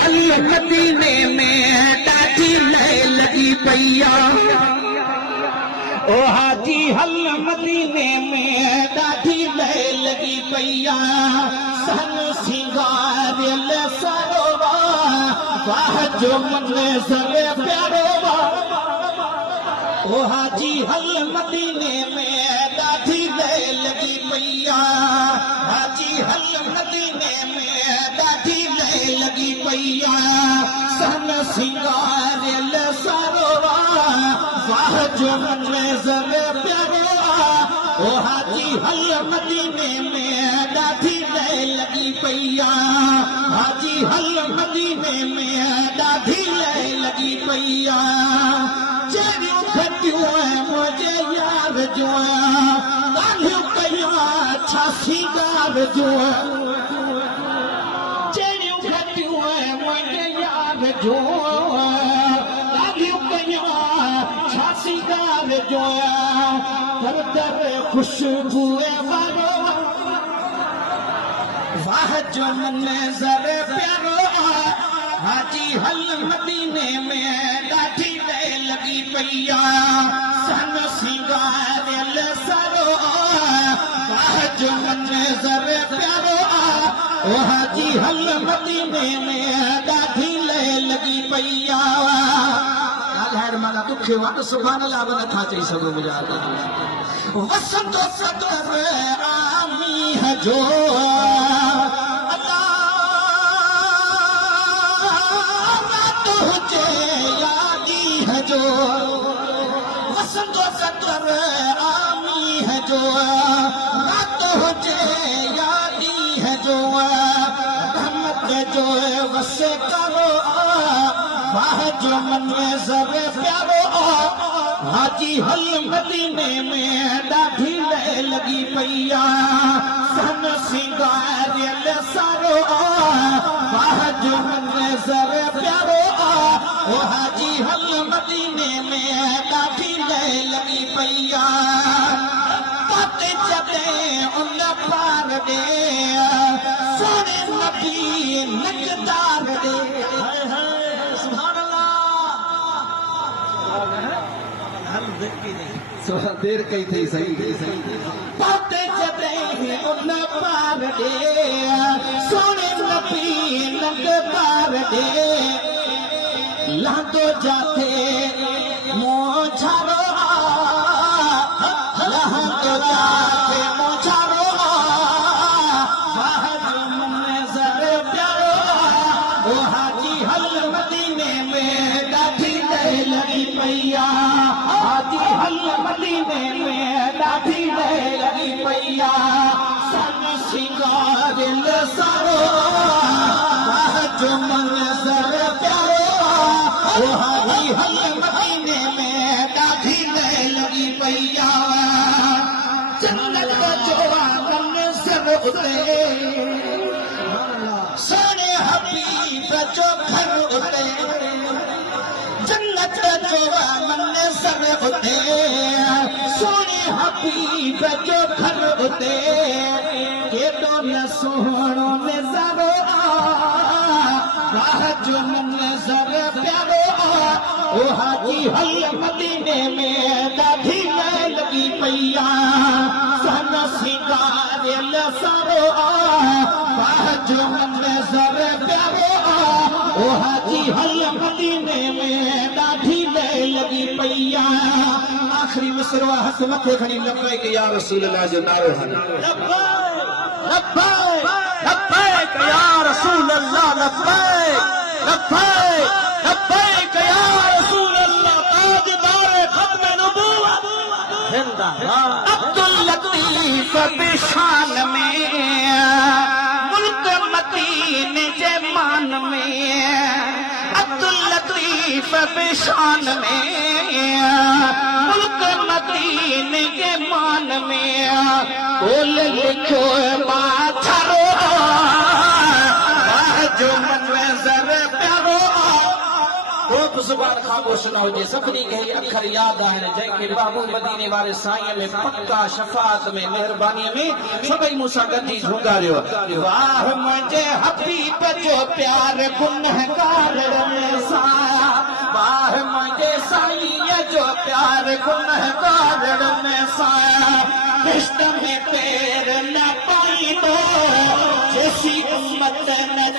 हल मदीने में ॾाढी लय लगी पैया ओ हाजी हल मदीने में ॾाढी लय लगी पैया सन सिंगारियल सरोवा वाह जो मन सरे प्यारोवा ओ हाजी हल मदीने में ॾाढी लय लगी पैया हाजी हल मदीने में ॾाढी लय लगी पैया सन सिंगारियल सरोवा वाह जो मन सरे प्यारोवा ओ हाजी हल मदीने में ॾाढी लय लगी पैया हाजी हल मदीने में ॾाढी लय लगी पैया चढ़ियूं खटियूं मुंहिंजे यार जो ॻाल्हियूं कयूं छा सिंगार जो चढ़ियूं खटियूं मुंहिंजे यार जो ॻाल्हियूं कयूं छा सिंगार जो दर दर खुशबूए वारो वाह जो मन ज़रे प्यारो हाजी हल मदीने में ॾाढी लय लगी पैया सन सिंगारियल सरो वाह जो मन ज़रे प्यारो ओ हाजी हल मदीने में ॾाढी लय लगी पैया ॻाल्हाइण माना दुखे वटि सुभाणे लाइ बि नथा चई सघो मुंहिंजा वसंत सदर आमी जो जो वसंत सदर आमी है जो रात हो जे यादी है जो रहमत जो वसे करो वाह जो मन में ज़रे प्यारो हाजी हल मदीने में ॾाढी लय लगी पैया सन सिंगारियल सारो वाह जो मन में ज़रे प्यारो ओ हाजी हल मदीने में ॾाढी लय लगी पैया पाते जॾहिं उन पार ॾे सोने नबी नक़दार ॾे सुभान अल्लाह देर कई थई सही पाते जॾहिं उन पार ॾे सोने नबी नक़दार ॾे लांदो जाते मोछारो लांदो जाते मोछारो वाह जो मन ज़रे प्यारो ओ हाजी हल मदीने में ॾाढी लय लगी पैया हाजी हल मदीने में ॾाढी लय लगी पैया सन सिंगारियल सारो वाह जो मन ज़रे प्यारो ओ हाजी हल मदीने में ॾाढी लय लगी पैया जन्नत जो मंज़र उते सोने हबीब जो घर उते जन्नत जो मंज़र उते सोने हबीब जो घर उते केॾो न सुहिणो नज़ारो वाह जो मंज़र प्यारो ओ हाजी हल मदीने में ॾाढी लय लगी पैया सन सिंगारियल सारो वाह जो मंज़र प्यारो ओ हाजी हल मदीने में ॾाढी लय लगी पैया आख़िरी मिसरो हथ मथे खणी लब्बैक या रसूल अल्लाह जो नारो हल लब्बैक लब्बैक या रसूल अल्लाह लब्बैक लब्बैक लब्बैक या रसूल अल्लाह ताजदार खत्म नबूवत जिंदाबाद अब्दुल लतीफ बिशान में मुल्क मदीने जे मान में अब्दुल लतीफ बिशान में मुल्क मदीने के मान में बोल लिखो माथारो जो मन में ज़रे प्यारो खूब ज़ुबान ख़ामोश न हुजे सभिनी खे हीअ अखर यादि आहिनि जंहिंखे महबूब मदीने वारे साईं में पक्का शफ़ाअत में महिरबानीअ में सभई मूंसां गॾिजी झूंगारियो वाह मुझे हबीब जो प्यार गुनहगार में साया वाह मुंहिंजे साईं जो प्यार गुनहगार में साया कृष्ण में पैर न पाईंदो जैसी उम्मत न